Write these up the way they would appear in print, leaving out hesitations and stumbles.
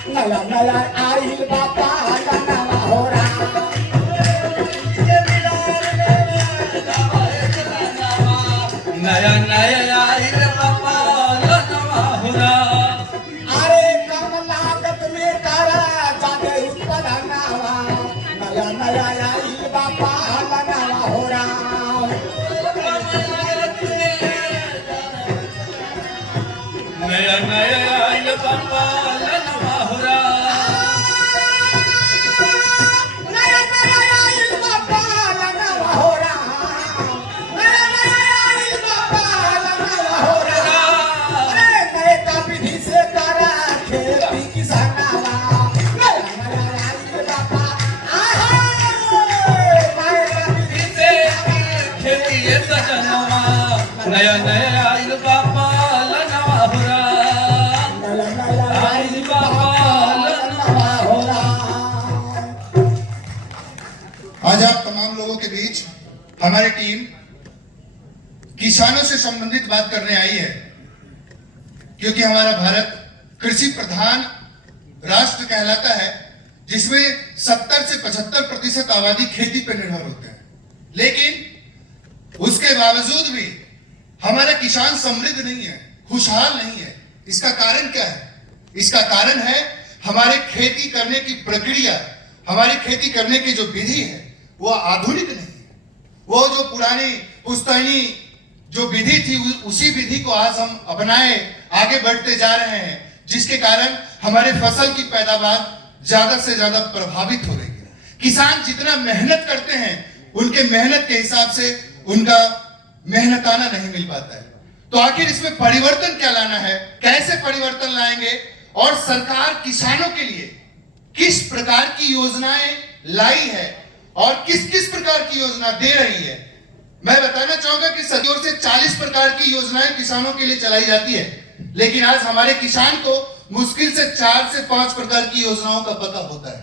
नया नया आइल बापा नवा हो रहा नया नया आइल बापा नवा हो रहा। अरे कम लागत में करा जाते उत्पादन नवा नया नया आइल बापा नवा हो रहा नया नया आइल बापा नवा हो रहा। नया नया आइल बापा नवा हो रहा। आइल बापा नवा हो रहा। आज आप तमाम लोगों के बीच हमारी टीम किसानों से संबंधित बात करने आई है, क्योंकि हमारा भारत कृषि प्रधान राष्ट्र कहलाता है, जिसमें 70 से 75% आबादी खेती पर निर्भर होते हैं। लेकिन उसके बावजूद भी हमारा किसान समृद्ध नहीं है, खुशहाल नहीं है। इसका कारण क्या है? इसका कारण है हमारे खेती करने की प्रक्रिया, हमारी खेती करने की जो विधि है वो आधुनिक नहीं है। वो जो पुरानी पुश्तैनी जो विधि थी उसी विधि को आज हम अपनाए आगे बढ़ते जा रहे हैं, जिसके कारण हमारे फसल की पैदावार ज्यादा से ज्यादा प्रभावित हो रही है। किसान जितना मेहनत करते हैं उनके मेहनत के हिसाब से उनका मेहनताना नहीं मिल पाता है। तो आखिर इसमें परिवर्तन क्या लाना है, कैसे परिवर्तन लाएंगे और सरकार किसानों के लिए किस प्रकार की योजनाएं लाई है और किस किस प्रकार की योजना दे रही है। मैं बताना चाहूंगा कि सरकार से 40 प्रकार की योजनाएं किसानों के लिए चलाई जाती है, लेकिन आज हमारे किसान को मुश्किल से 4 से 5 प्रकार की योजनाओं का पता होता है।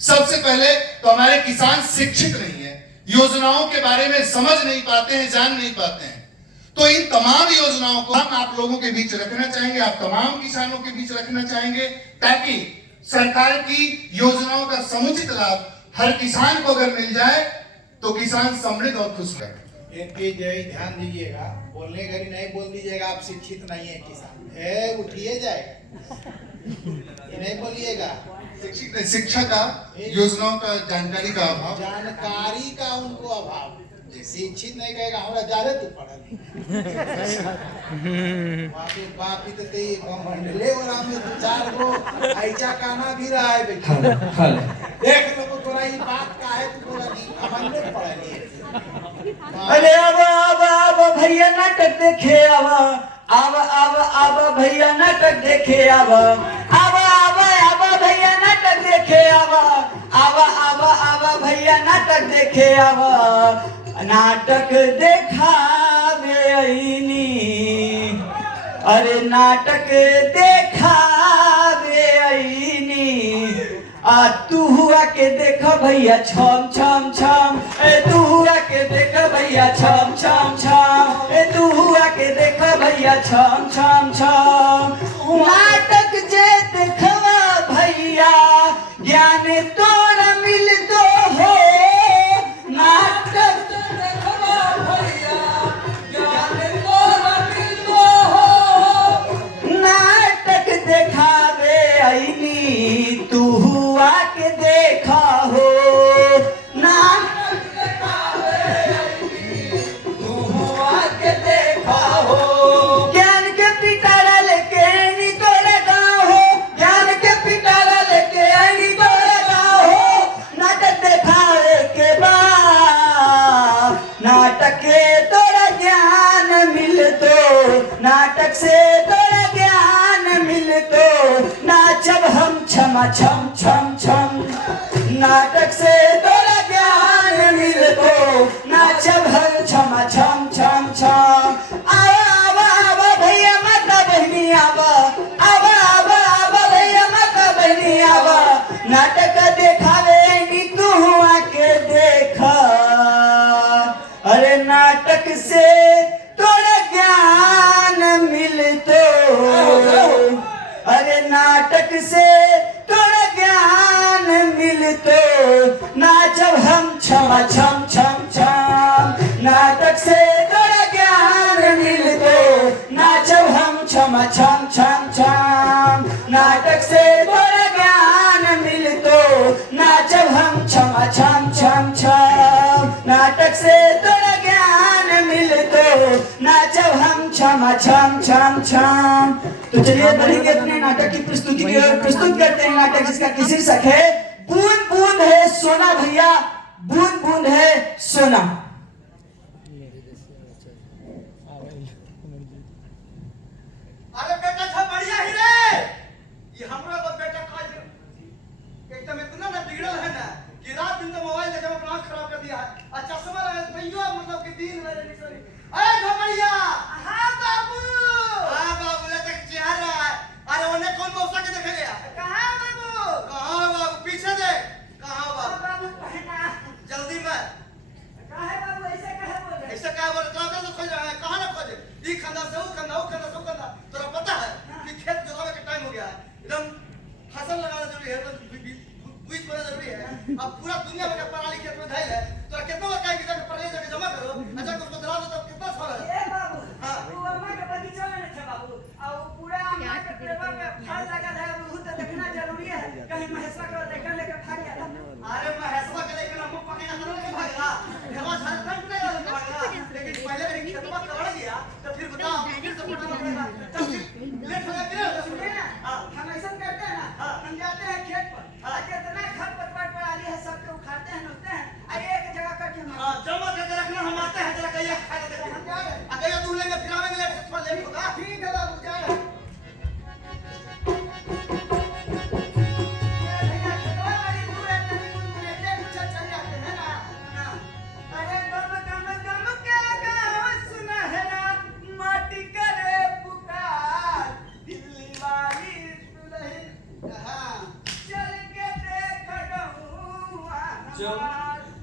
सबसे पहले तो हमारे किसान शिक्षित नहीं है, योजनाओं के बारे में समझ नहीं पाते हैं, जान नहीं पाते हैं। तो इन तमाम योजनाओं को हम आप लोगों के बीच रखना चाहेंगे, आप तमाम किसानों के बीच रखना चाहेंगे, ताकि सरकार की योजनाओं का समुचित लाभ हर किसान को अगर मिल जाए तो किसान समृद्ध और खुश रहे। इनकी जय ध्यान दीजिएगा, बोलने घड़ी नहीं बोल दीजिएगा आप शिक्षित नहीं है किसान है, उठिए जाएगा, नहीं बोलिएगा। शिक्षित नहीं, शिक्षा का, योजनाओं का जानकारी का अभाव, जानकारी का उनको अभाव। शिक्षित नहीं कहेगा हमरा ज्यादा तू पढ़ा बाप ही तो ते मंडले और हम तो 4 गो ऐसा काना भी रहा है बेटा। देख लो तोरा ये बात का है, तू बोला नहीं हमने पढ़ा नहीं। अरे अब भैया नाटक देखे अब भैया नाटक देखे अब भैया नाटक देखे अब भैया नाटक देखे अब नाटक देखावे अइनी। अरे नाटक देखावे अइनी। तू हुआ के देख भैया छम छम छम, तू हुआ के देख भैया छम छम छम, तू हुआ के देख भैया छम छम छम। नाटक जे देखवा भैया ज्ञान तोरा मिल दो हो। नाटक देखवा भैया ज्ञान तोरा मिल दो हो। नाटक देखावे अइनी, तू हुआ के देखा हो। नाटक देखावे अइनी, तू हुआ के देखा हो। ज्ञान के पिटारा लेके आइनी तोरे गाँव हो, ज्ञान के पिटारा लेके आइनी तोरे गाँव हो। नाटक देखावे के बा, नाटक के तोरा ज्ञान मिल तो, नाटक से तोरा ज्ञान मिल तो नाचब हम छमा छम छम छम। नाटक से तोरा ज्ञान मिल तो नाचब हम छमा छम छम छम। आवा भैया माता बहनी आवा भैया माता बहनी आवा। नाटक देखावे आइनी तू हुआ के देखा। अरे नाटक से तोरा ज्ञान मिल तो, अरे नाटक से नाटक से थोड़ा ज्ञान मिल तो नाचब हम छम छम छम छम। नाटक से थोड़ा ज्ञान मिल तो नाचब हम छम छम छम छम। तो चलिए बढ़ेंगे अपने नाटक की प्रस्तुति की ओर। प्रस्तुत करते हैं नाटक जिसका की शीर्षक है बूंद बूंद है सोना भैया, बूंद बूंद है सोना। अरे बेटा था बढ़िया ही रे, ये हमरा को बेटा का एकदम इतना ना बिगड़ल है ना कि रात दिन तो मोबाइल देखे में आंख खराब कर दिया है। अच्छा चश्मा लगा भैया मतलब कि दिन मेरे नहीं सॉरी। अरे धमड़िया हां बाबू, हां बाबू ले तक चेहरा है। अरे उन्हें कौन मौसा के देखे गया? कहां बाबू? कहां बाबू? पीछे देख। कहां बाबू? बाबू पहना जल्दी में। कहां है बाबू? ऐसे कहां बोल? ऐसे कहां बोल? ट्रैक्टर से खोज रहा है, कहां ना खोजे? ई खंदा से वो खंदा, वो खंदा से वो खंदा। तोरा पता है कि खेत जोताने का टाइम हो गया है, एकदम फसल लगाना जरूरी है, बीज बोना जरूरी है। अब पूरा दुनिया में पराली खेत में धैल है, तोरा कितना बार कहे कि जाके पराली जाके जमा करो, अच्छा उसको धरा दो तब कितना फल है? ए बाबू, हां वो अम्मा के बगीचा में नहीं था बाबू, और पूरा अम्मा के पेड़ में फल लगा है, वो तो देखना जरूरी है। कहीं महेशवा को लेकर भाग गया था। अरे महेशवा के लेकर हम पके का तरह लेके भागला, हेवा झारखंड में लेके भागला, लेकिन पहले कहीं खेत में कवड़ गया तो फिर बताओ फिर से पटाना पड़ेगा। लेट हो गया फिर सुनिए ना, हम ऐसा करते हैं ना, हम जाते हैं खेत पर, कितना खरपतवार पराली है सबको उखाड़ते हैं, नोचते हैं, एक जगह करके जमा करके रखना। हम आते हैं जरा कहिए खा लेते हैं, हम जा रहे हैं। अगर दूर लेंगे फिर आवेंगे लेट से थोड़ा लेट होगा। ठीक है बाबू जा रहे हैं।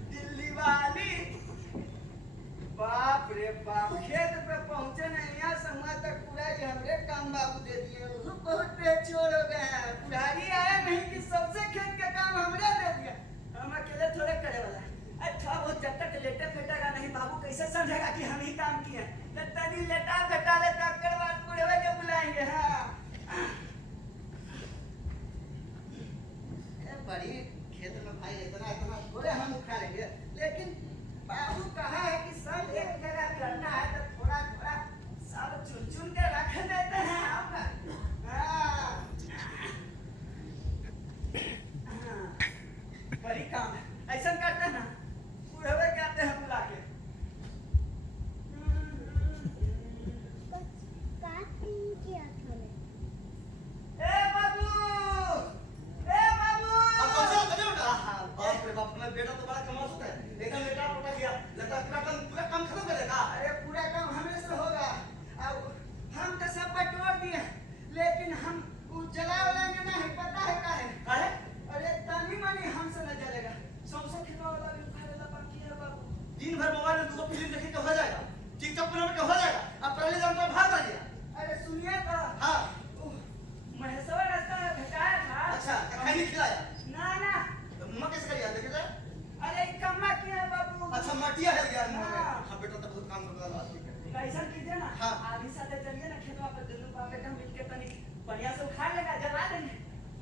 दिल्ली वाली बाप रे बाप, खेत पे पहुंचे नहीं यहाँ समय तक पुरारी हमरे काम बाबू दे दिए। बहुत बेचोर हो गए हैं, पुरारी आया नहीं कि सबसे खेत का काम हमरे दे दिया। हम अकेले थोड़े करे वाला। अच्छा वो जब तक लेटे फेटेगा नहीं बाबू कैसे समझेगा कि हम ही काम किए? जब तक लेटा फेटा ले तब कर बाद पुरवे के बुलाएंगे। हाँ बड़ी खेत में भाई इतना इतना थोड़े हम उठा लेंगे, लेकिन बाबू कहा है कि सब एक जगह करना है तो थोड़ा थोड़ा सब चुन चुन के रख देते हैं हम। बड़ी काम है, ऐसा करते हैं ना, बुढ़वे कहते हैं बुला के। ए बाबू, ए बाबू, बाप रे बाप, मैं बेटा तो बड़ा कमाल है, एकदम बेटा पटा गया, लगता पूरा काम खत्म कर देगा। अरे पूरा काम हमें से होगा, अब हम तो सब बटोर दिए, लेकिन हम जला वालेंगे नहीं, पता है का है? अरे तनी मनी हमसे न जलेगा, सबसे खिलवा वाला भी उठा लेला बाकी है बाबू। दिन भर मोबाइल में 2 फिल्म देखे तो हो जाएगा, टिकटॉक पर के हो जाएगा, अब पहले जान तो भाग गया। अरे सुनिए तो, हां महेशवा रास्ता में भेटाया था। अच्छा खाने खिलाया? ना ना मम्मा कैसे कर याद है? अरे कम्मा किया बाबू। अच्छा मटिया है यार। हां बेटा तो बहुत काम कर रहा है। ऐसा कीजिए ना, हां आधी साथे चलिए ना खेतवा पर, दोनों बाप बेटा मिलके तनी बढ़िया से उखाड़ लेगा, जला देंगे।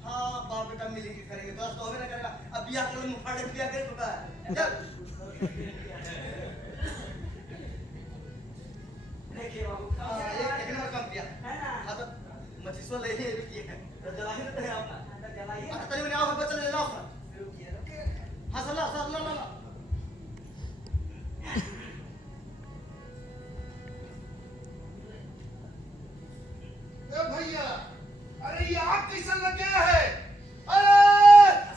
हां बाप बेटा मिलके करेंगे तो होवे ना करेगा। अब बियाह के में फाड़ दिया करे बाबा, चल देखिए बाबू एक नंबर काम किया है ना। हां तो मछिसो ले ही किए है तो जला ही देते हैं अपना, तो जलाइए। अच्छा तनी आओ बच्चा ले लाओ, रुकिए हां सला सला ला ला। ए भैया, अरे ये आग कैसा लग गया है?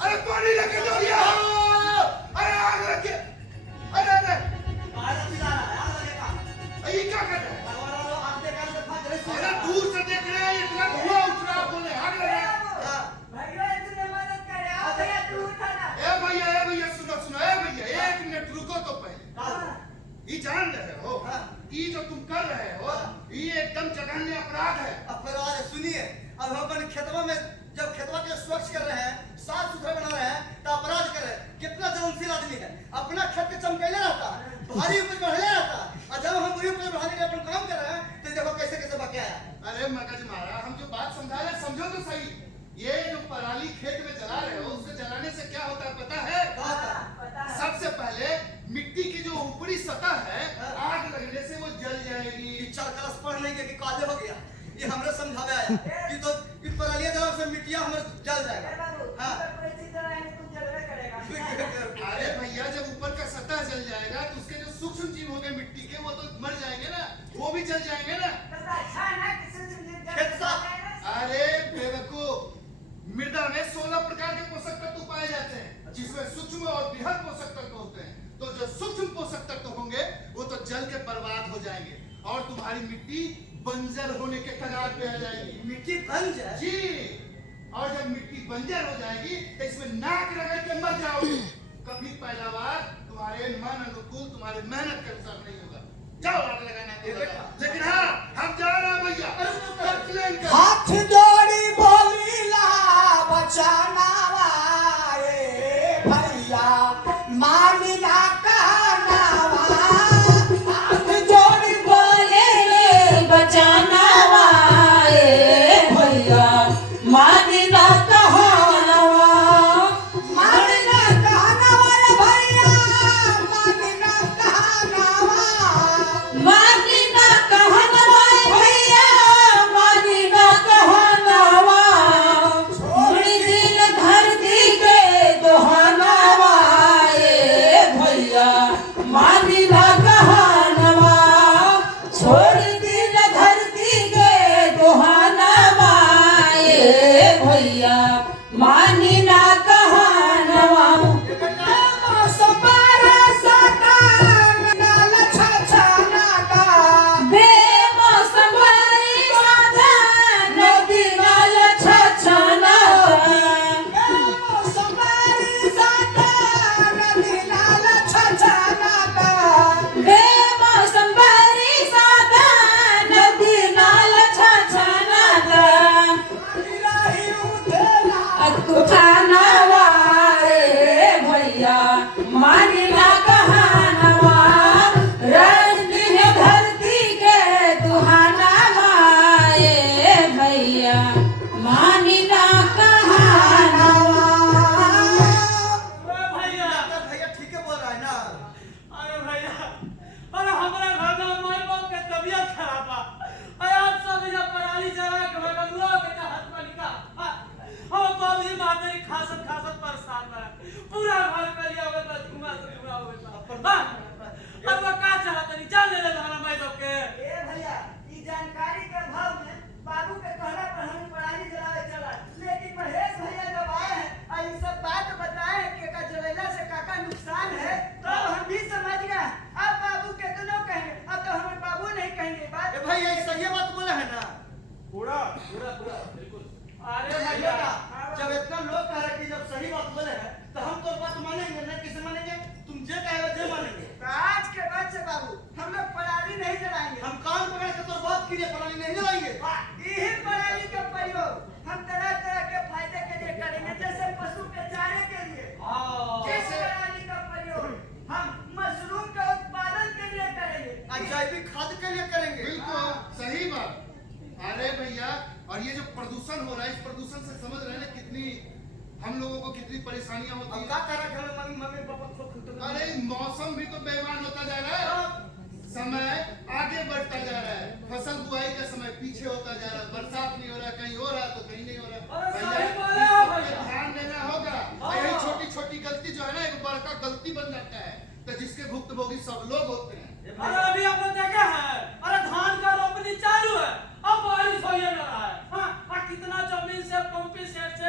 अरे पानी लेके दो यार, अरे आग लग गया। अरे अरे आग लगा लगेगा, ये क्या कर रहे हैं? आग देखा तो भाग रहे। अरे दूर से देख रहे हैं, इतना धुआं उठ रहा है, बोले आग लग गया। भैया इतने मदद करे, आओ भैया तू उठाना। ए भैया सुनो सुनो, ए भैया 1 मिनट रुको तो पहले। ये जान रहे हो, ये जो तुम कर रहे हो, ये एकदम जघन्य अपराध है। अपराध सुनिए, अब हम अपने खेतवा में जब खेतवा के स्वच्छ कर रहे हैं, साफ सुथरा बना रहे हैं, तो अपराध कर रहे हैं। कितना जलनशील आदमी है, अपना खेत के चमकैले रहता है, भारी उपज बढ़ले रहता है, और जब हम बुरी उपज बढ़ाने के अपन काम कर रहे हैं तो देखो कैसे कैसे बकिया है। अरे मगज मारा, हम जो बात समझा रहे समझो तो सही। जल जाएगा। हाँ अरे भैया जब ऊपर का सतह जल जाएगा तो उसके जो सूक्ष्म जीव होंगे मिट्टी के वो तो मर जाएंगे ना, वो भी जल जाएंगे ना। खेत साफ। अरे बेवकूफ, मृदा में 16 प्रकार के पोषक तत्व पाए जाते हैं, जिसमें सूक्ष्म और बृहद पोषक तत्व होते हैं। तो जो सूक्ष्म पोषक तत्व होंगे वो तो जल के बर्बाद हो जाएंगे और तुम्हारी मिट्टी बंजर होने के कगार पे आ जाएगी। मिट्टी बंजर? जी, और जब मिट्टी बंजर हो जाएगी तो इसमें नाक रगड़ के मर जाओगे। कभी पैदावार तुम्हारे मन अनुकूल, तुम्हारे मेहनत के अनुसार नहीं होगा। जाओ आग लगाना तो लगाओ। लेकिन हाँ, हम जा रहे हैं भैया, कंप्लेन कर। हाथ जोड़ी बोलीला बचाना वाए भैया मानिना कहनावा। हाथ जोड़ी बोले रे बचाना वाए भैया मानिना कहनवा। मानिना कहनावा रे भैया मानिना कहनावा। मानिना कहनवा भैया मानिना कहनवा। छोड़ दिन धरती के दोहनवा ए भैया मानिना कहनवा। छोड़ दिन धरती के दोहनवा ए भैया मानिना कहनवा। बेमौसम बारिश नदी नाल छछना। बेमौसम बारिश नदी नाल छछना। तूफानवा ए भैया मानिना कहनवा। रंगीन धरती के दुहानवा ए भैया मानिना कहनवा। भैया भैया ठीक है बोल रहा है ना। अरे भैया, अरे हमारे घर में माई बाप के तबीयत खराब बा। अरे आप सब इधर पराली जला के भगलुआ के हाथ में निका। हम बाबूजी माते खासत परेशान बा। पूरा घर करिया होवे बस धुआं से धुआं होवे बा। अब वो का चाहत नहीं जान ले हमारा माई बाप के। ए भैया ई जानकारी के अभाव में बाबू के कहला पर हम पराली जलावे चला, लेकिन महेश भैया जब आए हैं और ये सब बात बताए कि का जलेला से काका नुकसान है, तो हम भी समझ गए। अब बाबू के तो न कहेंगे, अब तो हमें बाबू नहीं कहेंगे बात। ए भैया ये सही बात बोला है ना। पूरा बिल्कुल। अरे भैया भैया, जब इतना लोग कह रहे कि जब सही बात बोले हैं तो हम तो बात मानेंगे ना। किसे मानेंगे? तुम जे कहेगा जे मानेंगे। तो आज के बाद से बाबू हम लोग पराली नहीं जलाएंगे। हम कान पकड़ के तो बात के लिए पराली नहीं जलाएंगे। यही पराली का प्रयोग हम तरह तरह के फायदे के लिए करेंगे, जैसे पशु के चारे के लिए। इस पराली का प्रयोग हम मशरूम के उत्पादन के लिए करेंगे। और जैविक खाद के लिए करेंगे। बिल्कुल सही बात। अरे भैया, और ये जो प्रदूषण हो रहा है, इस प्रदूषण से समझ रहे हैं ना कितनी हम लोगों को कितनी परेशानियां होती अब हैं। क्या कर रहा है? मम्मी मम्मी पापा खुद अरे मौसम भी तो बेईमान होता जा रहा है, समय आगे बढ़ता जा रहा है, फसल बुआई का समय पीछे होता जा रहा है, बरसात नहीं हो रहा, कहीं हो रहा तो कहीं नहीं हो रहा। अरे भैया, सही बोले इस हो सब पे भैया। ध्यान देना होगा। यही छोटी छोटी गलती जो है ना एक बड़का गलती बन जाता है, तो जिसके भुक्तभोगी सब लोग होते हैं। अरे अभी आपने देखा है, अरे धान का रोपनी चालू है, अब बारिश हो ही नहीं रहा है। हाँ, कितना जमीन से पंपिंग सेट से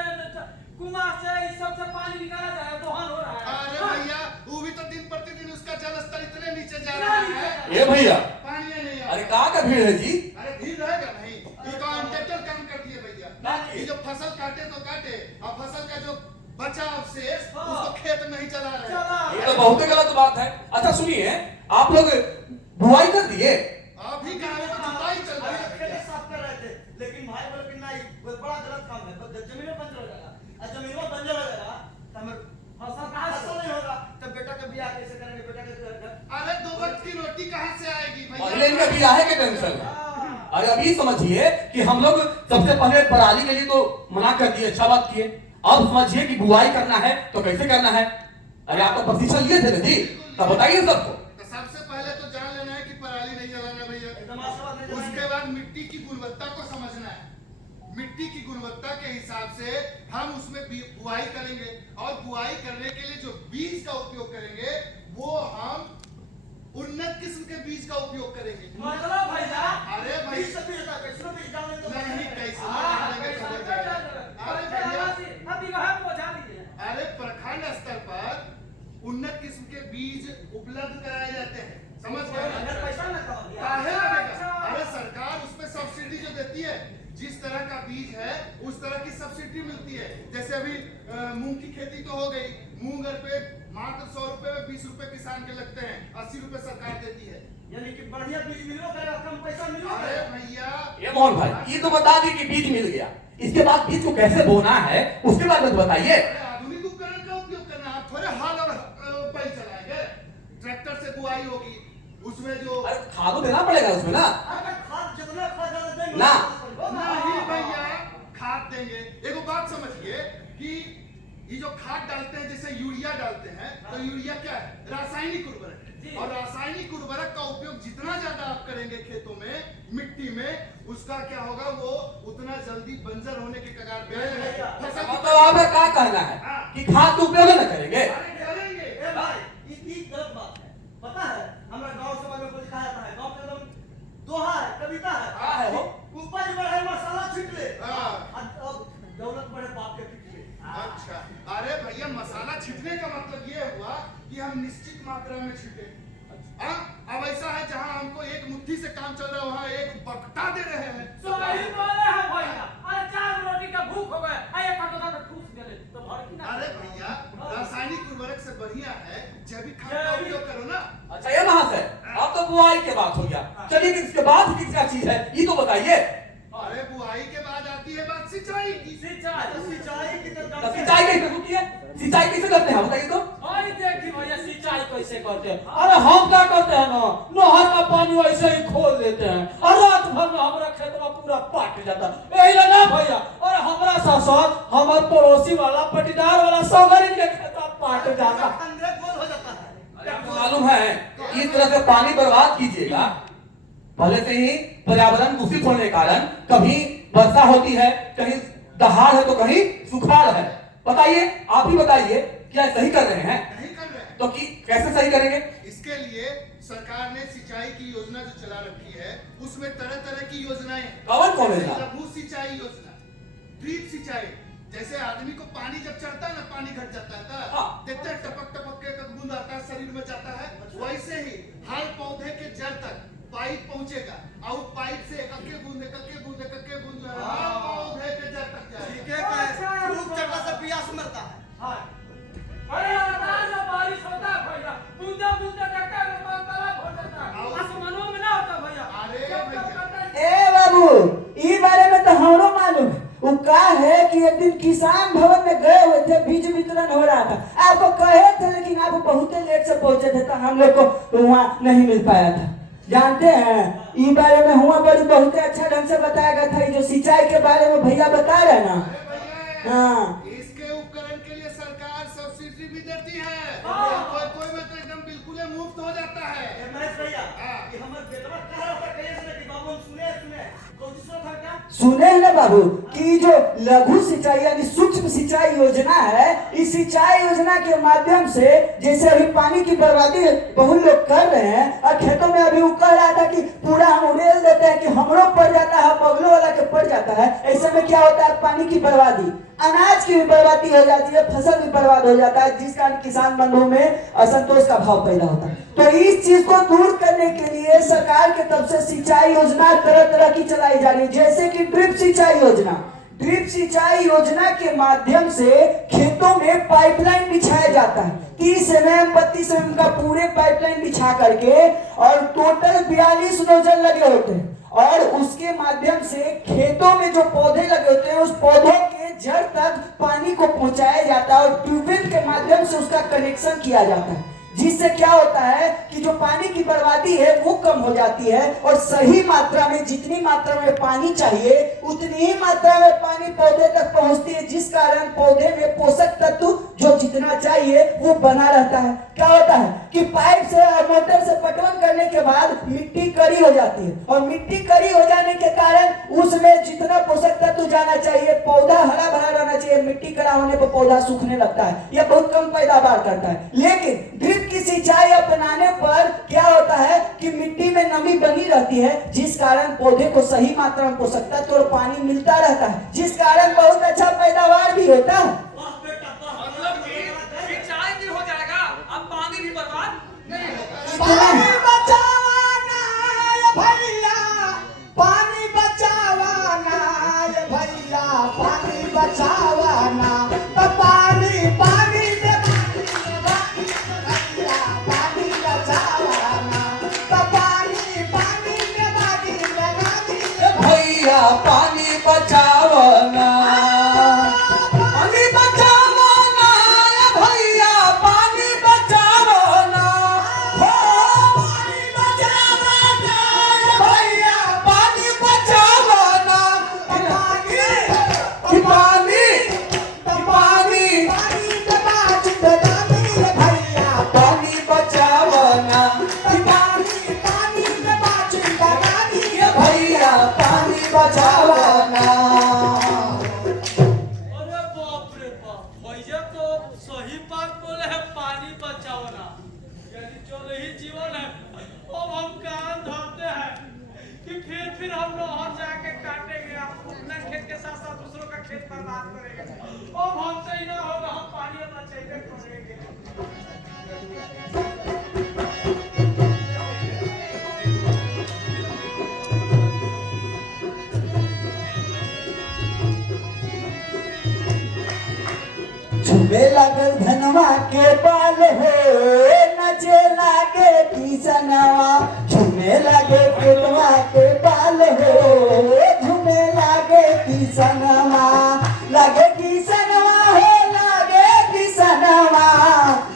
कुआं से इस सब से पानी निकाला जा रहा है, दोहन हो रहा है। अरे हाँ, भैया, वो भी तो दिन प्रतिदिन उसका जल स्तर इतने नीचे जा रहा है, ए भैया, पानी नहीं आ अरे रहा। कहाँ का भीड़ है जी? अरे भीड़ रहेगा नहीं, ये तो अनटेटर काम कर दिए भैया। ये जो फसल काटे तो काटे, और फसल का जो बचा अवशेष उसको खेत में ही चला रहे हैं। चला। ये तो बहुत गलत बात है। अच्छा सुनिए, आप लोग बुआई कर दिए? अभी कहा तो जुताई चल रहा अभी है खेत भैया। साफ कर रहे थे, लेकिन भाई बोले कि नहीं वो बड़ा गलत काम है। जमीन में बंजर हो जाएगा, और जमीन में बंजर हो जाएगा तो हमें फसल नहीं होगा। तब बेटा का ब्याह कैसे करेंगे? बेटा का अरे 2 वक्त की रोटी कहाँ से आएगी पहले इनका भैया? ब्याह के टेंशन है। अरे अभी समझिए कि हम लोग सबसे पहले पराली के लिए तो मना कर दिए, अच्छा बात किए। अब समझिए कि बुआई करना है तो कैसे करना है। अरे आप तो प्रशिक्षण लिए थे ना जी, तब बताइए सबको। तो सबसे पहले तो जान लेना है कि पराली नहीं जलाना भैया। एकदम आशावाद नहीं उसके बाद मिट्टी की गुणवत्ता को समझना है। मिट्टी की गुणवत्ता के के हिसाब से हम उसमें बुआई करेंगे और बुआई करने के लिए जो बीज का उपयोग करेंगे वो हम उन्नत किस्म के बीज का उपयोग करेंगे। मतलब भैया अरे भाई बीस से बीस तक कैसे बीस डालने तो नहीं कैसे अभी वहां पहुंचा दीजिए। अरे प्रखंड स्तर पर उन्नत किस्म के बीज उपलब्ध कराए जाते हैं, समझ गए? अगर पैसा ना कहो काहे लगेगा? अरे सरकार उसमें सब्सिडी जो देती है, जिस तरह का बीज है उस तरह की सब्सिडी मिलती है। जैसे अभी मूंग की खेती तो हो गई, मूंग पे मात्र 100 रुपए में 20 रुपए किसान के लगते हैं, 80 रुपए सरकार देती है। यानी कि बढ़िया बीज मिलो करेगा, कम पैसा मिलो अरे करेगा। भैया ये मोहन भाई, ये तो बता दी कि बीज मिल गया, इसके बाद बीज को कैसे बोना है उसके बाद में बताइए। अरे आधुनिक उपकरण का उपयोग करना, आप थोड़े हाल और बैल चलाएंगे। ट्रैक्टर से बुआई होगी, उसमें जो अरे खाद तो देना पड़ेगा उसमें ना। अगर खाद जितना खाद ज्यादा देंगे ना। नहीं भैया खाद देंगे। एगो बात समझिए कि ये जो खाद डालते हैं, जैसे यूरिया डालते हैं, तो यूरिया क्या है? रासायनिक उर्वरक है। और रासायनिक उर्वरक का उपयोग जितना ज्यादा आप करेंगे खेतों में, मिट्टी में, उसका क्या होगा, वो उतना जल्दी बंजर होने के कगार पे आएगा। फसल की तो आपका क्या कहना है कि खाद का उपयोग न करेंगे? अरे करेंगे। ए भाई ये गलत बात है। पता है हमारा गांव समाज में कुछ कहा जाता है, गांव में एकदम दोहा है, कविता है। हाँ है वो। उपज बढ़े मसाला छीट ले, हाँ। अब दौलत बढ़े बाप के पीठ ले। अच्छा, अरे भैया मसाला छीटने का मतलब ये हुआ कि हम निश्चित मात्रा में छीटे। हाँ, अब ऐसा है जहाँ हमको एक मुट्ठी से काम चल रहा है वहाँ एक बकटा दे रहे हैं। सही बोले हैं भैया। अरे 4 रोटी का भूख हो गए, आइए कटोरा में ठूस देले तो भर की ना। अरे भैया रासायनिक उर्वरक से बढ़िया है जैविक खाद का उपयोग करो ना। अच्छा ये महाशय, अब तो बुआई के बात हो गया, चलिए इसके बाद किस क्या चीज है ये तो बताइए। अरे बुआई के बाद आती है बात सिंचाई की। सिंचाई की तो तो सिंचाई कैसे होती है? सिंचाई कैसे करते हैं बताइए तो। अरे देखी भैया सिंचाई कैसे करते हैं। अरे हम क्या करते हैं ना, नहर का पानी ऐसे ही खोल देते हैं और रात भर में हमारा खेतवा पूरा पाट जाता है। यही ना भैया, और हमारा साथ हमारे पड़ोसी वाला पटीदार वाला सौगरी के खेतवा पाट जाता। खंडे गोल हो जाता है। अरे आपको मालूम है इस तरह से पानी बर्बाद कीजिएगा, पहले से ही पर्यावरण दूषित होने के कारण कभी वर्षा होती है, कहीं दहाड़ है तो कहीं सुखाड़ है। बताइए, आप ही बताइए, क्या सही कर रहे हैं? नहीं कर रहे हैं। तो कैसे सही करेंगे? इसके लिए सरकार ने सिंचाई की योजना जो चला रखी है उसमें तरह तरह की योजनाएं हैं। कौन योजना? लघु सिंचाई योजना, ड्रिप सिंचाई, जैसे आदमी को पानी जब चढ़ता है ना, पानी घट जाता है, हाँ। देखते हैं टपक टपक के एक बूंद आता है, शरीर में जाता है, वैसे ही हर पौधे के जड़ तक पाइप पहुंचेगा और पाइप से एक एक बूंद हर पौधे के जड़ तक जाएगा। धूप चढ़ने से प्यास मरता है। हाँ। अरे आज बारिश होता है भैया, बूंदा बूंदा टक्कर में तालाब हो जाता है, आसमानों में ना होता भैया। अरे भैया ए बाबू, ई बारे में तो हमरो मालूम है। वो का है कि एक दिन किसान भवन में गए हुए थे, बीज वितरण हो रहा था, आपको कहे थे लेकिन आप बहुत लेट से पहुंचे थे तो हम लोग को वहाँ नहीं मिल पाया था। जानते हैं ई बारे में हुआ बड़ी बहुत अच्छा ढंग से बताया गया था। जो सिंचाई के बारे में भैया बता रहे ना, हाँ, इसके उपकरण के लिए सरकार सब्सिडी भी देती है। कोई में तो एकदम बिल्कुल मुफ्त हो जाता है। महेश भैया, ये हमारे बेटवा कह रहा था कहीं से कि बाबू हम सुने कौन सा था क्या? सुने हैं ना बाबू कि जो लघु सिंचाई यानी सूक्ष्म सिंचाई योजना है, इस सिंचाई योजना के माध्यम से जैसे अभी पानी की बर्बादी बहुत लोग कर रहे हैं और खेतों में अभी वो कह रहा था कि पूरा हम उड़ेल देते हैं कि हमरो पड़ जाता है, बगलों वाला के पड़ जाता है। ऐसे में क्या होता है, पानी की बर्बादी, अनाज की भी बर्बादी हो जाती है, फसल भी बर्बाद हो जाता है, जिस कारण किसान बंधुओं में असंतोष का भाव पैदा होता है। तो इस चीज को दूर करने के लिए सरकार के तरफ से सिंचाई योजना तरह तरह की चलाई जा रही है, जैसे कि ड्रिप सिंचाई योजना। ड्रिप सिंचाई योजना के माध्यम से खेतों में पाइपलाइन बिछाया जाता है, 30 mm 32 mm का पूरे पाइपलाइन बिछा करके, और टोटल 42 नोजल लगे होते हैं, और उसके माध्यम से खेतों में जो पौधे लगे होते हैं उस पौधों के जड़ तक पानी को पहुंचाया जाता है, और ट्यूबवेल के माध्यम से उसका कनेक्शन किया जाता है, जिससे क्या होता है कि जो पानी की बर्बादी है वो कम हो जाती है, और सही मात्रा में, जितनी मात्रा में पानी चाहिए उतनी ही मात्रा में पानी पौधे तक पहुंचती है, जिस कारण पौधे में पोषक तत्व जो जितना चाहिए वो बना रहता है। क्या होता है कि पाइप से और मोटर से पटवन करने के बाद मिट्टी कड़ी हो जाती है, और मिट्टी कड़ी हो जाने के कारण उसमें जितना पोषक तत्व जाना चाहिए, पौधा हरा भरा रहना चाहिए, मिट्टी कड़ा होने पर पौधा सूखने लगता है, यह बहुत कम पैदावार करता है। लेकिन ड्रिप की सिंचाई अपनाने पर क्या होता है कि मिट्टी में नमी बनी रहती है, जिस कारण पौधे को सही मात्रा में पोषक तत्व और पानी मिलता रहता है, जिस कारण बहुत अच्छा पैदावार भी होता है। वाह बेटा वाह, मतलब कि सिंचाई भी हो जाएगा, अब पानी भी बर्बाद नहीं होगा। पानी बचावाना ये भैया, पानी बचावाना ये भैया, पानी बचावाना, तो पानी पानी में पानी भैया, पानी बचावाना, तो पानी पानी में पानी भैया पानी बचावना, पानी बचावना भैया, पानी बचावना, हो पानी बचावना भैया, पानी बचावना, पानी पानी पानी भैया, पानी बचावना पानी पानी में बाजी बनानी भैया, पानी बचावना। अरे बाप रे बाप, भैया तो सही बात बोले हैं, पानी बचाओना, यानी जो नहीं जीवन है, अब हम कान धरते हैं कि फिर हम लोग और जाके काटेंगे, आप अपना खेत के साथ साथ दूसरों का खेत बर्बाद करेंगे, अब हमसे ही ना होगा, हम पानी बचाएंगे करेंगे। झूमे लागल धनवा के बाल हो, नचे लागे किसनवा, झूमे लागे फुलवा के बाल हो, झूमे लागे किसनवा, लागे किसनवा हो, लागे किसनवा,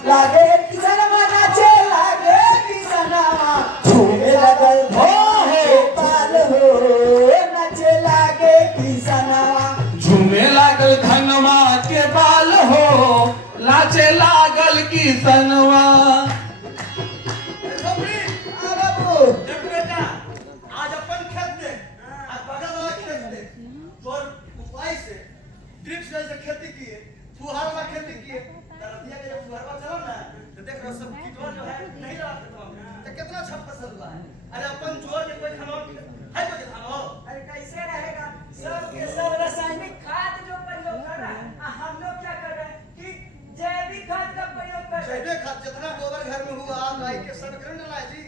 लागे किसनवा, नचे लागे किसनवा, झूमे लागल धनवा के बाल हो, नचे लागे किसनवा। झूमे लागल धनवा के बाल हो, नाचे लागल किसनवा। देख बेटा, आज अपन खेत में, आज बगल वाला खेत में, तोर उपाय से, ड्रिप से खेती किए, फुहार वाला खेती किए, दरतिया के जब फुहारवा चला ना, तो देख रहा सब कीटवा जो है नहीं रहा खेतवा में, तो कितना अच्छा फसल हुआ है। अरे अपन जोर के कोई खाना है तो क्या खाना हो? अरे कैसे रहेगा, सब के सब रासायनिक खाद जो प्रयोग कर रहा है, हम लोग क्या कर रहे हैं कि जैविक खाद का प्रयोग कर रहे हैं। जैविक खाद जितना गोबर घर में हुआ, गाय के सब करने डाला है जी।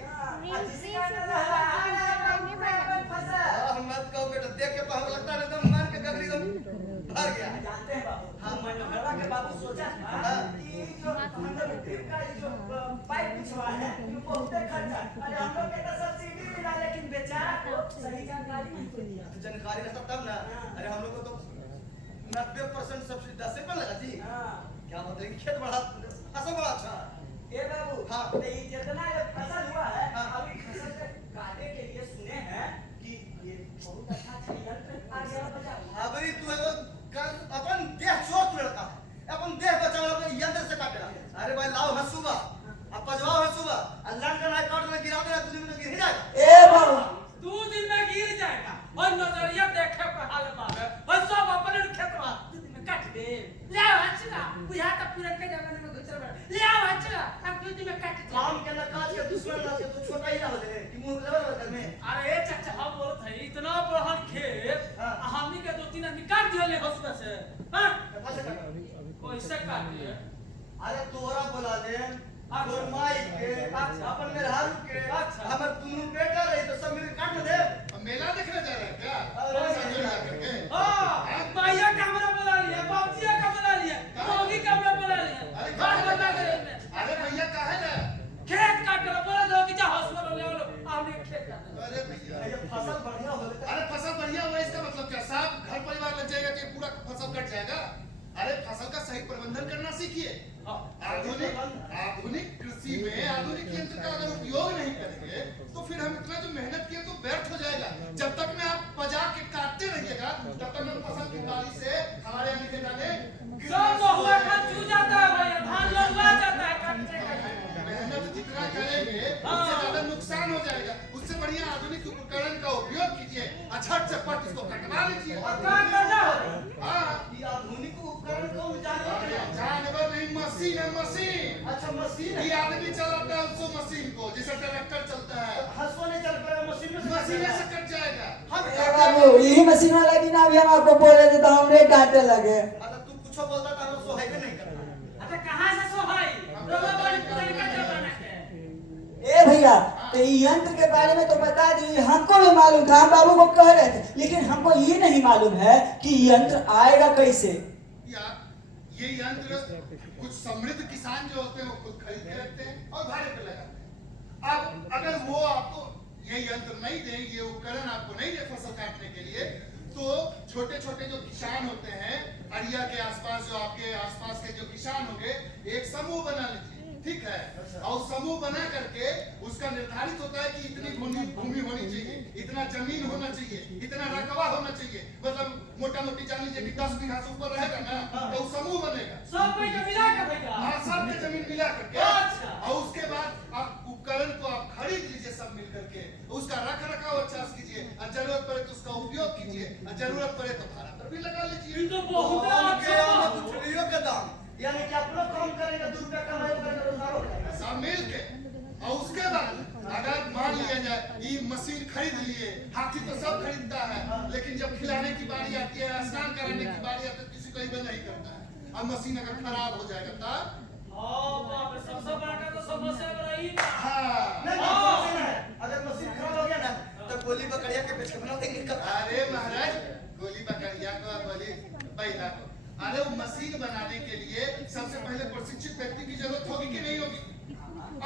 जिसका नजर आ रहा है अपन फसल। मत कहो बेटा, देख के पहाड़ लगता है एकदम मान के गगरी एकदम भर गया। जानते हैं बाबू, हम मनोहरा के बाबू सोचा था कि जो हम लोग ड्रिप का ये जो पाइप बिछवा है, ये बहुत खर्चा। अरे हम लोग के तो सब्सिडी मिला, लेकिन बेचारा को सही जानकारी नहीं मिली। जानकारी रहता तब ना। अरे हम लोग को तो 90% सब्सिडी 10 पर लगा जी। क्या बोलते हैं कि खेत बड़ा फसल बड़ा अच्छा। ए बाबू, हाँ। तो ये जितना ये फसल हुआ है, हाँ। अभी फसल से काटे के लिए सुने हैं कि ये बहुत अच्छा यंत्र आ गया बचा। अबरी तू एगो अपन देह चोर तू लड़का है, अपन देह बचाओ अपने यंत्र से काटेला। अरे भाई लाओ हंसुआ, अब पजवाओ हंसुआ, अल्लाह का नाम काट में गिरा देना, तुझे में गिर ही जाएगा। ए बाबू, 2 दिन में गिर जाएगा, और नजरिया देखे पे हाल मारे, और सब अपने खेतवा 2 दिन में काट दे। ले हचना, बुझा तो पूरा के जमाने में घुसल बड़ा, ले हचना, अब 2 दिन में काट दे। काम के ना काज के दुश्मन ना के तू छोटा ही ना हो जाए कि मुंह लेवल कर में। अरे चाचा हम बोलत है, इतना बड़हन खेत, हाँ। हमनी के 2-3 आदमी काट दिले हंसुआ से, हां कैसे काटा? कैसे काट दिए? अरे तोरा बोला दे, अच्छा। तोर माई के, अच्छा। अपन मेहरारू के, अच्छा। हमर दुनू बेटा रही तो सब मिल काट दे। अब मेला देखने जा रहे हैं क्या? अरे साइकिल ला करके। हां भैया कैमरा बुला लिया, बाबूजी कैमरा लिया, मोगी कैमरा बुला लिया, अरे बात बता दे। अरे भैया काहे ना? खेत काट लो, बोला दो कि जा हंसुआ ले लो, आपने खेत काट लो। अरे भैया, ये फसल बढ़िया हो गई। अरे फसल बढ़िया हुआ इसका मतलब क्या? साहब घर परिवार लग जाएगा कि पूरा फसल कट जाएगा? अरे फसल का सही प्रबंधन करना सीखिए। आधुनिक कृषि में आधुनिक यंत्र का अगर उपयोग नहीं करेंगे तो फिर हम इतना जो मेहनत किए तो व्यर्थ हो जाएगा। जब तक में आप बजा के काटते रहिएगा तब तक हम फसल की डाली से हमारे यहाँ लिखे जाने सब हुआ का चू जाता है भैया, धान लौटा जाता है काटने का। मेहनत करेंगे उससे ज्यादा नुकसान हो जाएगा। उससे बढ़िया आधुनिक उपकरण का उपयोग कीजिए, झट से पट इसको कटवा लीजिए। क्या करना हो? हाँ, ये आधुनिक उपकरण को जानवर अरे जानवर नहीं, मशीन है, मशीन। अच्छा मशीन ये है। आदमी चलाता है उसको मशीन को, जैसे ट्रैक्टर चलता है, हंसवा नहीं चल पाएगा मशीन में मशीन से कट जाएगा। हम बाबू यही मशीन वाला की नाम भी हम आपको बोल रहे थे तो हमने डांटे लगे। अगर तू कुछ बोलता था हम सोहाई नहीं करता। अच्छा कहाँ से सोहाई? रोबा बड़ी पुरानी का जमाना के। ए भैया तो ये यंत्र के बारे में तो बता दी, हमको भी मालूम था, हम बाबू को कह रहे थे, लेकिन हमको ये नहीं मालूम है कि यंत्र आएगा कैसे। या ये यंत्र कुछ समृद्ध किसान जो होते हैं वो खुद खरीद के रखते हैं और भाड़े पे लगाते हैं। अब अगर वो आपको ये यंत्र नहीं दे, ये उपकरण आपको नहीं दे फसल काटने के लिए, तो छोटे छोटे जो किसान होते हैं अरिया के आसपास, जो आपके आसपास के जो किसान होंगे, एक समूह बना लीजिए, ठीक है। और समूह बना करके उसका निर्धारित होता है कि इतनी भूमि होनी चाहिए, इतना जमीन होना चाहिए, इतना रकबा होना चाहिए, मतलब मोटा मोटी जान लीजिए कि 10 बीघा से ऊपर रहेगा ना तो समूह बनेगा। सब कोई का मिला के भैया। हाँ, सब के जमीन मिला करके। अच्छा। और उसके बाद आप उपकरण को आप खरीद लीजिए सब मिल करके, उसका रख रखाव अच्छा से कीजिए, और जरूरत पड़े तो उसका उपयोग कीजिए, और जरूरत पड़े तो भाड़ा पर भी लगा लीजिए। ये तो बहुत अच्छा बात। गुठलियों का दाम यानी कि अपना काम करेगा 2 रुपया कमाएगा रोजगार हो जाएगा। सब मिल के। और उसके बाद अगर मान लिया जाए ये मशीन खरीद लिए, हाथी तो सब खरीदता है, लेकिन जब खिलाने की बारी आती है, स्नान कराने की बारी आती है, किसी को ही नहीं करता है। अब मशीन अगर खराब हो जाएगा तब बाप रे, सबसे बड़ा तो समस्या बड़ी था। हाँ, नहीं मशीन है, अगर मशीन खराब हो गया ना तो गोली बकरिया के बेच के बना देंगे। अरे महाराज, गोली बकरिया को गोली बैला को, अरे वो मशीन बनाने के लिए सबसे पहले प्रशिक्षित व्यक्ति की जरूरत होगी कि नहीं होगी?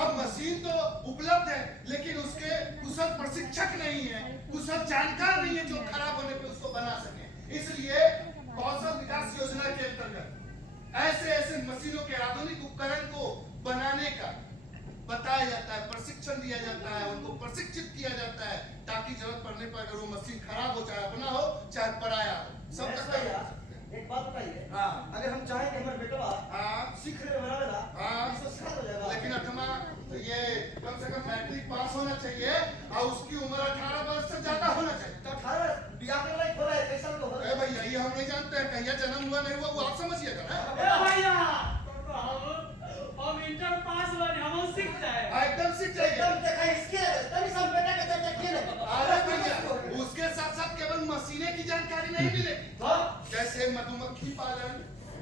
अब मशीन तो उपलब्ध है, लेकिन उसके कुशल प्रशिक्षक नहीं है, कुशल जानकार नहीं है जो खराब होने पे उसको बना सके। इसलिए कौशल विकास योजना के अंतर्गत ऐसे ऐसे मशीनों के आधुनिक उपकरण को बनाने का बताया जाता है, प्रशिक्षण दिया जाता है, उनको प्रशिक्षित किया जाता है, ताकि जरूरत पड़ने पर अगर वो मशीन खराब हो, चाहे अपना हो चाहे पराया हो, सब ऐसा तक यार, एक बात बताइए। हाँ। अगर हम चाहें कि हमारे बेटा हाँ। सीख रहे बनावेला, हाँ। इसको सिखा दो जाएगा। लेकिन अठमा ये कम से कम मैट्रिक पास होना चाहिए और उसकी उम्र 18 वर्ष से ज्यादा होना चाहिए। तो 18 बियाह के लायक हो रहा है, कैसा तो हो रहा अरे भैया ये हम नहीं जानते हैं, कहिया जन्म हुआ नहीं हुआ वो आप समझिएगा ना। ए भैया, तो हम इंटर पास वाले हम सीख जाए। एकदम सीख जाइए। एकदम देखा इसके तभी सब बेटा का चर्चा किए ना। अरे भैया उसके साथ साथ केवल मशीनें की जानकारी नहीं मिलेगी, हाँ? जैसे मधुमक्खी पालन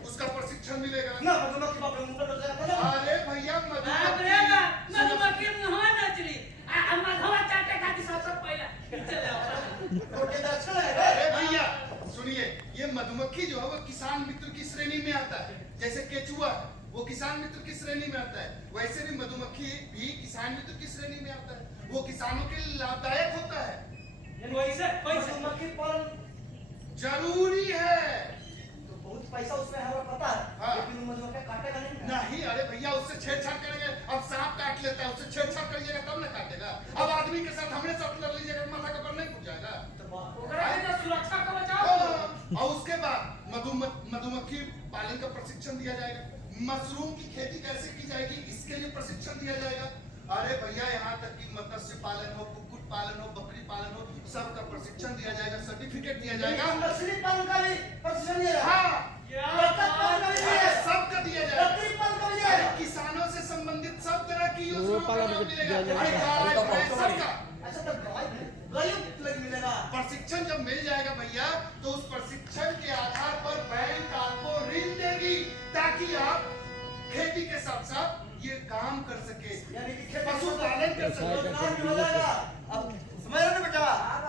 उसका प्रशिक्षण मिलेगा। ना मधुमक्खी बाप रे मुंह पर जाता ना। अरे भैया बाप रे बाप, मधुमक्खी मुहवा नचली। आ मधुआ चाटे खाती सबसे पहले चले आओ। रोटी तो अच्छा है। अरे भैया सुनिए, ये मधुमक्खी जो है वो किसान मित्र की श्रेणी में आता है। जैसे केचुआ वो किसान मित्र की श्रेणी में आता है, वैसे भी मधुमक्खी भी किसान मित्र की श्रेणी में आता है। वो किसानों के लिए लाभदायक होता है, वैसे मधुमक्खी पालन जरूरी है। तो बहुत पैसा उसमें हमारा पता है, हाँ। लेकिन मधुमक्खी काटेगा नहीं ना। नहीं, अरे भैया उससे छेड़छाड़ करेंगे, अब सांप काट लेता है, उससे छेड़छाड़ करिएगा तब ना काटेगा। अब आदमी के साथ हमने साथ लड़ लीजिएगा, माथा का पर नहीं फूट जाएगा। तो बाप ओकरा के तो सुरक्षा का बचाओ। और उसके बाद मधुमक्खी पालन का प्रशिक्षण दिया जाएगा। मशरूम की खेती कैसे की जाएगी इसके लिए प्रशिक्षण दिया जाएगा। अरे भैया यहाँ तक कि मत्स्य पालन हो, कुक्कुट पालन हो, बकरी पालन हो, सबका प्रशिक्षण दिया जाएगा, सर्टिफिकेट दिया जाएगा। मछली पालन का भी प्रशिक्षण दिया जाएगा। हाँ, क्या बतख पालन का भी दिया जाएगा। सबका दिया जाएगा। बकरी पालन का भी दिया अरे जाएगा। किसानों से संबंधित सब तरह की योजनाओं का लाभ मिलेगा। अरे गाय, भैंस, सबका अच्छा तो गाय लग मिलेगा। प्रशिक्षण जब मिल जाएगा भैया, तो उस प्रशिक्षण के आधार पर बैंक आपको ऋण देगी, ताकि आप खेती के साथ साथ ये काम कर सके, यानी कि खेती पशुपालन कर सके। रोजगार भी हो जाएगा। अब समझ रहे हो ना बेटा,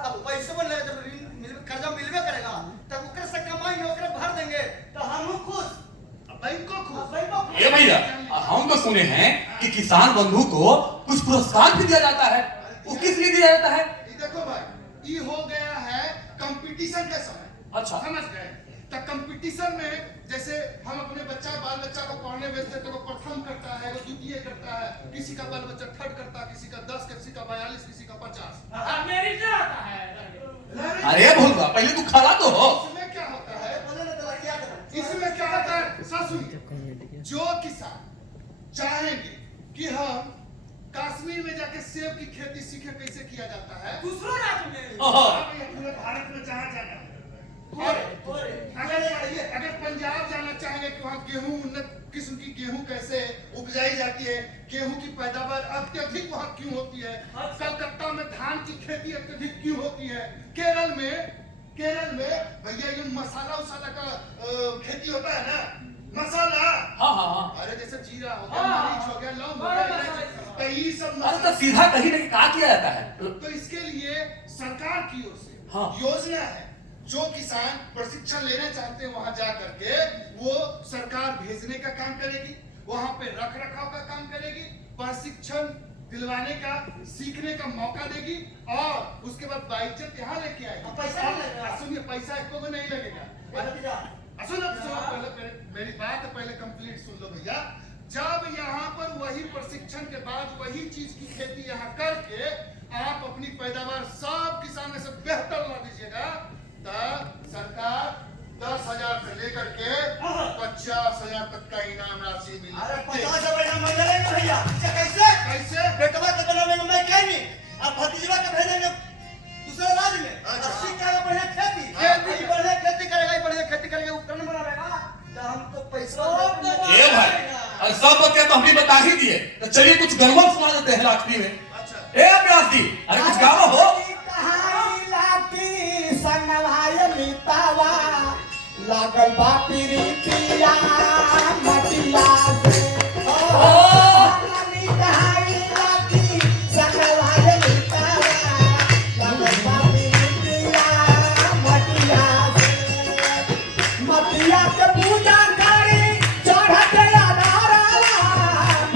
अब पैसे बन लगेगा, जब ऋण मिलबे कर्जा मिलबे करेगा तब ओकरे से कमाएंगे, ओकरे भर देंगे तो हम खुश, बैंक को खुश। बैंक को खुश। ये भैया हम तो सुने हैं कि किसान बंधु को कुछ पुरस्कार भी दिया जाता है, वो किस लिए दिया जाता है? ये देखो भाई, ये हो गया है कंपटीशन का समय। अच्छा। समझ गए? तो कंपटीशन में जैसे हम अपने बाल बच्चा को पढ़ने भेजते तो वो प्रथम करता है, वो द्वितीय करता है, किसी का बाल बच्चा थर्ड करता है, किसी का 10, किसी का 42, किसी का 50। मेरिट आता है। अरे भोलवा पहले तू खड़ा तो हो। इसमें क्या होता है? बोले ना तो क्या करें? इसमें क्या होता है? सर सुनिए, जो किसान चाहेंगे कि हम कश्मीर में जाके सेब की खेती सीखे कैसे किया जाता है। दूसरा राज्य में आप ये पूरे भारत में जहाँ जाना है। अगर पंजाब जाना चाहेंगे कि वहाँ गेहूं उन्नत किस्म की गेहूं कैसे उपजाई जाती है, गेहूं की पैदावार अत्यधिक वहाँ क्यों होती है, कलकत्ता में धान की खेती अत्यधिक क्यों होती है, केरल में भैया ये मसाला उसाला का खेती होता है ना, मसाला। हाँ। अरे जैसे जीरा हो गया, मरीच हो गया, लौंग हो गया, कई सब अरे तो सीधा कहीं नहीं कहा किया जाता है। तो इसके लिए सरकार की ओर से हाँ। योजना है, जो किसान प्रशिक्षण लेना चाहते हैं वहां जा करके वो सरकार भेजने का काम करेगी, वहां पे रख रखाव का काम करेगी, प्रशिक्षण दिलवाने का, सीखने का मौका देगी और उसके बाद बाइज्जत यहाँ लेके आएगी। पैसा नहीं लगेगा। सुनिए, पैसा एको को नहीं लगेगा। सुनो पहले मेरी बात पहले कंप्लीट सुन लो भैया। जब यहाँ पर वही प्रशिक्षण के बाद वही चीज की खेती यहाँ करके आप अपनी पैदावार सब किसानों से बेहतर ला दीजिएगा, तब सरकार 10,000 से लेकर के 50,000 तक का इनाम राशि अरे मिलेगी। 50 महीना मिल जाएगा भैया। ये कैसे बेटवा के बनाने में मैं कह नहीं, अब भतीजवा के भेजेंगे दूसरे राज्य में। अच्छा। अब सीख जाएगा बढ़िया खेती, बढ़िया खेती करेगा, बढ़िया खेती करेगा, उपकरण बनाएगा, तो हम तो पैसा ए भाई, और सब बच्चे तो हम भी बता ही दिए, तो चलिए कुछ गलबा सुना देते हैं लाठी में। अच्छा। ए अभ्यास जी, अरे कुछ गावा हो। लागल बा प्रीतिया मटिया से मटिया के पूजा करी चढ़ते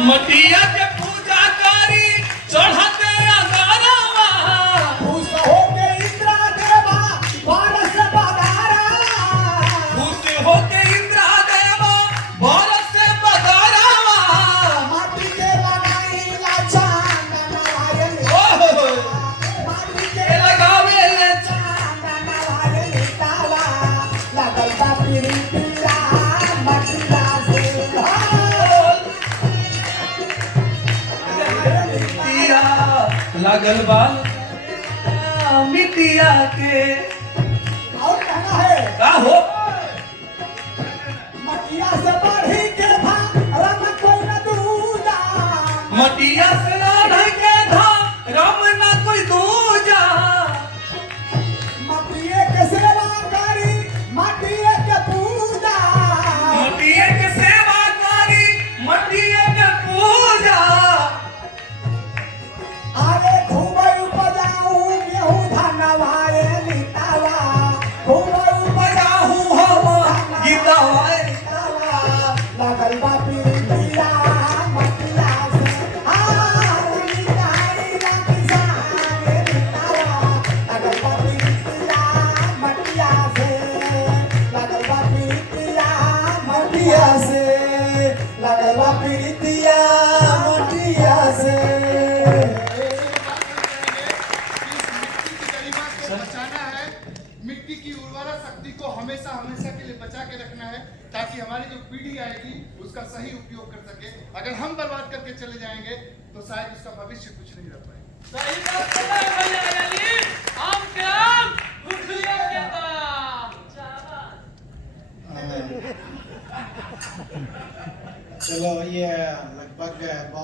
मटिया के पूजा करी चढ़ते अगारवा, खुश होके इंद्रा देवा बरस बदारा खुश होके इंद्रा देवा बरस से बदारवा। माटी के लगाईला चांदन आयल ओहो, माटी के ए लगावे ले चांदन आयल तावा लागल बा प्रीतिया मटिया से मिट्टिया लागल बाल मिट्टिया के और कहना है का हो। मटिया से बढ़ी के भा रम कोई न दूजा मटिया से लड़ के धा राम ना कोई दूजा। मटिए के सेवा करी मटिए के पूजा मटिया के सेवा करी मटिया के पूजा। अरे घूमै उपजाऊ गेहूं धनवाए नितावा घूमै उपजाऊ हवा गीतवा नितावा लागल बा प्रीतिया मटिया से निताई ना किसाने नितावा लागल बा प्रीतिया मटिया से लागल बा प्रीतिया मटिया से लागल बा प्रीतिया मटिया से। बचाना है, मिट्टी की उर्वरा शक्ति को हमेशा हमेशा के लिए बचा के रखना है, ताकि हमारी जो पीढ़ी आएगी उसका सही उपयोग कर सके। अगर हम बर्बाद करके चले जाएंगे तो शायद उसका भविष्य कुछ नहीं रह पाएगा। सही बात है भैया यानी आम के आम उखलियों के दाम। चलो ये लगभग बहुत